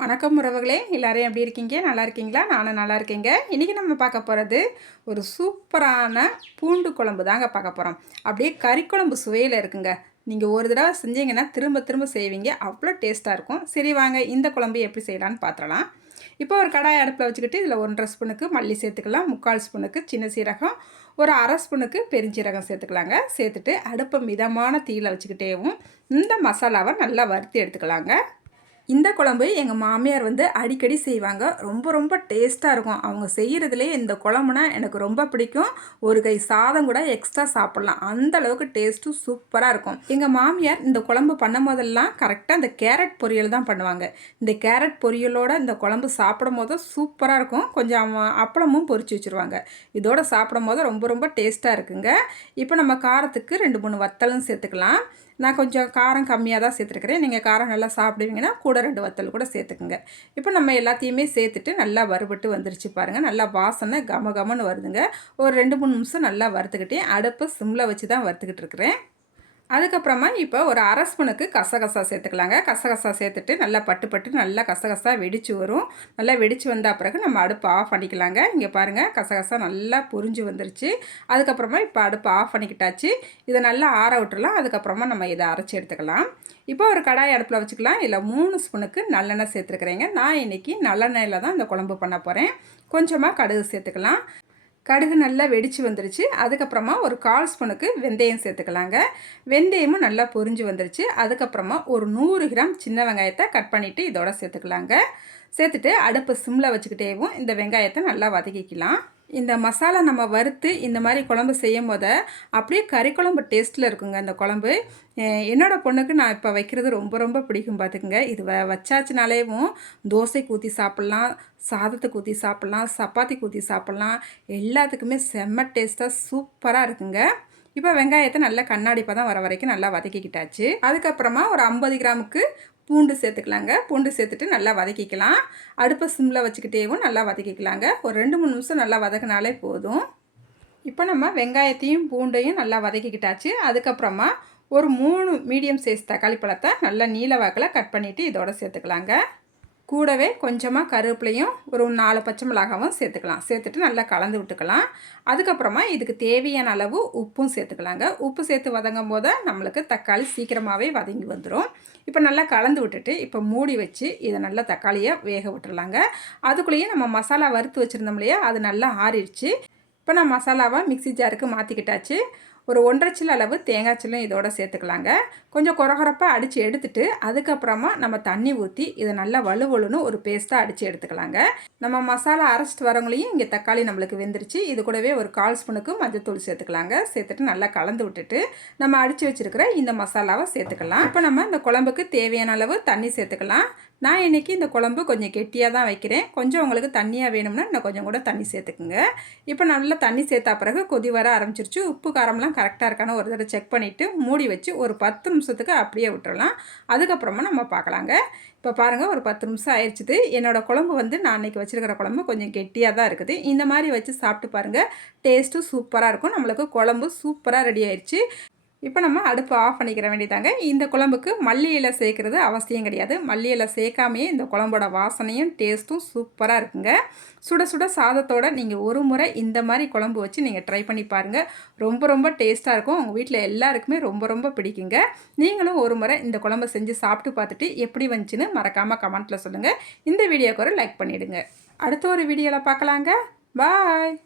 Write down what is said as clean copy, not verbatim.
வணக்கம் உறவுகளே, எல்லாரும் எப்படி இருக்கீங்க? நல்லா இருக்கீங்களா? நானும் நல்லா இருக்கேங்க. இன்றைக்கி நம்ம பார்க்க போகிறது ஒரு சூப்பரான பூண்டு குழம்பு தாங்க பார்க்க போகிறோம். அப்படியே கறி குழம்பு சுவையில் இருக்குங்க. நீங்கள் ஒரு தடவை செஞ்சீங்கன்னா திரும்ப திரும்ப செய்வீங்க. அவ்வளோ டேஸ்ட்டாக இருக்கும். சரி வாங்க, இந்த குழம்பு எப்படி செய்யலான்னு பார்த்துடலாம். இப்போ ஒரு கடாய் அடுப்பில் வச்சுக்கிட்டு இதில் 1½ ஸ்பூனுக்கு மல்லி சேர்த்துக்கலாம், 3/4 ஸ்பூனுக்கு சின்ன சீரகம், ஒரு அரை ஸ்பூனுக்கு பெருஞ்சீரகம் சேர்த்துக்கலாங்க. சேர்த்துட்டு அடுப்பை மிதமான தீயில் வச்சுக்கிட்டேவும் இந்த மசாலாவை நல்லா வறுத்து எடுத்துக்கலாங்க. இந்த குழம்பு எங்கள் மாமியார் அடிக்கடி செய்வாங்க. ரொம்ப ரொம்ப டேஸ்ட்டாக இருக்கும். அவங்க செய்கிறதுலேயே இந்த குழம்புனா எனக்கு ரொம்ப பிடிக்கும். ஒரு கை சாதம் கூட எக்ஸ்ட்ரா சாப்பிட்லாம். அந்த அளவுக்கு டேஸ்ட்டும் சூப்பராக இருக்கும். எங்கள் மாமியார் இந்த குழம்பு பண்ணும் போதெல்லாம் கரெக்டாக இந்த கேரட் பொரியல் தான் பண்ணுவாங்க. இந்த கேரட் பொரியலோட இந்த குழம்பு சாப்பிடும் போது சூப்பராக இருக்கும். கொஞ்சம் அப்பளமும் பொரிச்சு வச்சுருவாங்க. இதோட சாப்பிடும் போது ரொம்ப ரொம்ப டேஸ்ட்டாக இருக்குங்க. இப்போ நம்ம காரத்துக்கு 2-3 வத்தலும் சேர்த்துக்கலாம். நான் கொஞ்சம் காரம் கம்மியாக தான் சேர்த்துருக்கிறேன். நீங்கள் காரம் நல்லா சாப்பிடுவீங்கன்னா கூட 2 வத்தல் கூட சேர்த்துக்குங்க. இப்போ நம்ம எல்லாத்தையுமே சேர்த்துட்டு நல்லா வறுபட்டு வந்துருச்சு பாருங்கள். நல்லா வாசனை கம கமன்னு வருதுங்க. ஒரு 2-3 நிமிஷம் நல்லா வறுத்துக்கிட்டே அடுப்பு சிம்மில் வச்சு தான் வறுத்துக்கிட்டு இருக்கிறேன். அதுக்கப்புறமா இப்போ ஒரு அரை ஸ்பூனுக்கு கசகசா சேர்த்துக்கலாங்க. கசகசா சேர்த்துட்டு நல்லா பட்டு நல்லா கசகசா வெடித்து வரும். நல்லா வெடித்து வந்த பிறகு நம்ம அடுப்பு ஆஃப் பண்ணிக்கலாங்க. இங்கே பாருங்கள், கசகசா நல்லா புரிஞ்சு வந்துருச்சு. அதுக்கப்புறமா இப்போ அடுப்பு ஆஃப் பண்ணிக்கிட்டாச்சு. இதை நல்லா ஆற விட்டுறலாம். அதுக்கப்புறமா நம்ம இதை அரைச்சி எடுத்துக்கலாம். இப்போ ஒரு கடாய் அடுப்பில் வச்சுக்கலாம். இதில் 3 ஸ்பூனுக்கு நல்லெண்ணெய் சேர்த்துருக்குறேங்க. நான் இன்றைக்கி நல்லெண்ணெயில் தான் இந்த குழம்பு பண்ண போகிறேன். கொஞ்சமாக கடுகு சேர்த்துக்கலாம். கடுகு நல்லா வெடித்து வந்துருச்சு. அதுக்கப்புறமா ஒரு 1/4 ஸ்பூனுக்கு வெந்தயம் சேர்த்துக்கலாங்க. வெந்தயமும் நல்லா பொரிஞ்சு வந்துருச்சு. அதுக்கப்புறமா ஒரு 100 கிராம் சின்ன வெங்காயத்தை கட் பண்ணிவிட்டு இதோட சேர்த்துக்கலாங்க. சேர்த்துட்டு அடுப்பு சிம்மில் வச்சுக்கிட்டேவும் இந்த வெங்காயத்தை நல்லா வதக்கிக்கலாம். இந்த மசாலா நம்ம வறுத்து இந்த மாதிரி குழம்பு செய்யும் போது அப்படியே கறி குழம்பு டேஸ்ட்டில் இருக்குங்க இந்த குழம்பு. என்னோடய பொண்ணுக்கு நான் இப்போ வைக்கிறது ரொம்ப ரொம்ப பிடிக்கும் பார்த்துக்குங்க. இது வச்சாச்சுனாலேவும் தோசைக்கு ஊற்றி சாப்பிட்லாம், சாதத்துக்கு ஊற்றி சாப்பிட்லாம், சப்பாத்திக்கு ஊற்றி சாப்பிட்லாம். எல்லாத்துக்குமே செம்ம டேஸ்ட்டாக சூப்பராக இருக்குங்க. இப்போ வெங்காயத்தை நல்லா கண்ணாடி பதம் வர வரைக்கும் நல்லா வதக்கிக்கிட்டாச்சு. அதுக்கப்புறமா ஒரு 50 கிராமுக்கு பூண்டு சேர்த்துக்கலாங்க. பூண்டு சேர்த்துட்டு நல்லா வதக்கிக்கலாம். அடுப்பை சிம்மில் வச்சுக்கிட்டேவும் நல்லா வதக்கிக்கலாங்க. ஒரு 2-3 நிமிஷம் நல்லா வதக்கினாலே போதும். இப்போ நம்ம வெங்காயத்தையும் பூண்டையும் நல்லா வதக்கிக்கிட்டாச்சு. அதுக்கப்புறமா ஒரு 3 மீடியம் சைஸ் தக்காளி பழத்தை நல்லா நீல வாக்கில் கட் பண்ணிவிட்டு இதோட சேர்த்துக்கலாங்க. கூடவே கொஞ்சமாக கருவேப்பிலையும் ஒரு 4 பச்சை மிளகாவும் சேர்த்துக்கலாம். சேர்த்துட்டு நல்லா கலந்து விட்டுக்கலாம். அதுக்கப்புறமா இதுக்கு தேவையான அளவு உப்பும் சேர்த்துக்கலாங்க. உப்பு சேர்த்து வதங்கும் போது நம்மளுக்கு தக்காளி சீக்கிரமாகவே வதங்கி வந்துடும். இப்போ நல்லா கலந்து விட்டுட்டு இப்போ மூடி வச்சு இதை நல்லா தக்காளியை வேக விட்டுறலாங்க. அதுக்குள்ளேயே நம்ம மசாலா வறுத்து வச்சுருந்தோம் இல்லையா, அது நல்லா ஆறிடுச்சு. இப்போ நான் மசாலாவை மிக்ஸி ஜாருக்கு மாற்றிக்கிட்டாச்சு. ஒரு 1½ சில்லு அளவு தேங்காய் சில்லும் இதோட சேர்த்துக்கலாங்க. கொஞ்சம் கொரகொரப்பாக அடித்து எடுத்துட்டு அதுக்கப்புறமா நம்ம தண்ணி ஊற்றி இதை நல்லா வலுவலுன்னு ஒரு பேஸ்ட்டாக அடித்து எடுத்துக்கலாங்க. நம்ம மசாலா அரைச்சிட்டு வரவங்களையும் இங்கே தக்காளி நம்மளுக்கு வெந்துருச்சு. இது கூடவே ஒரு 1/4 ஸ்பூனுக்கு மஞ்சத்தூள் சேர்த்துக்கலாங்க. சேர்த்துட்டு நல்லா கலந்து விட்டுட்டு நம்ம அடித்து வச்சுருக்கிற இந்த மசாலாவை சேர்த்துக்கலாம். இப்போ நம்ம இந்த குழம்புக்கு தேவையான அளவு தண்ணி சேர்த்துக்கலாம். நான் இன்றைக்கி இந்த குழம்பு கொஞ்சம் கெட்டியாக தான் வைக்கிறேன். கொஞ்சம் உங்களுக்கு தண்ணியாக வேணும்னா இன்னும் கொஞ்சம் கூட தண்ணி சேர்த்துக்குங்க. இப்போ நல்லா தண்ணி சேர்த்தா பிறகு கொதி வர ஆரம்பிச்சிருச்சு. உப்பு காரம்லாம் கரெக்டாக இருக்கான்னு ஒரு தடவை செக் பண்ணிவிட்டு மூடி வச்சு ஒரு 10 நிமிஷத்துக்கு அப்படியே விட்டுறலாம். அதுக்கப்புறமா நம்ம பார்க்கலாங்க. இப்போ பாருங்கள், ஒரு 10 நிமிஷம் ஆயிடுச்சுது. என்னோடய குழம்பு நான் அன்றைக்கி வச்சுருக்கிற குழம்பு கொஞ்சம் கெட்டியாக தான் இருக்குது. இந்த மாதிரி வச்சு சாப்பிட்டு பாருங்கள், டேஸ்ட்டும் சூப்பராக இருக்கும். நம்மளுக்கு குழம்பு சூப்பராக ரெடி ஆயிடுச்சு. இப்போ நம்ம அடுப்பு ஆஃப் பண்ணிக்கிற வேண்டியதாங்க. இந்த குழம்புக்கு மல்லி இலை சேர்க்குறது அவசியம் கிடையாது. மல்லி இலை சேர்க்காமையே இந்த குழம்போட வாசனையும் டேஸ்ட்டும் சூப்பராக இருக்குங்க. சுட சுட சாதத்தோடு நீங்கள் ஒரு முறை இந்த மாதிரி குழம்பு வச்சு நீங்கள் ட்ரை பண்ணி பாருங்கள். ரொம்ப ரொம்ப டேஸ்ட்டாக இருக்கும். உங்கள் வீட்டில் எல்லாருக்குமே ரொம்ப ரொம்ப பிடிக்குங்க. நீங்களும் ஒரு முறை இந்த குழம்பை செஞ்சு சாப்பிட்டு பார்த்துட்டு எப்படி வந்துச்சுன்னு மறக்காமல் கமெண்ட்டில் சொல்லுங்கள். இந்த வீடியோக்கு ஒரு லைக் பண்ணிவிடுங்க. அடுத்த ஒரு வீடியோவில் பார்க்கலாங்க. பாய்.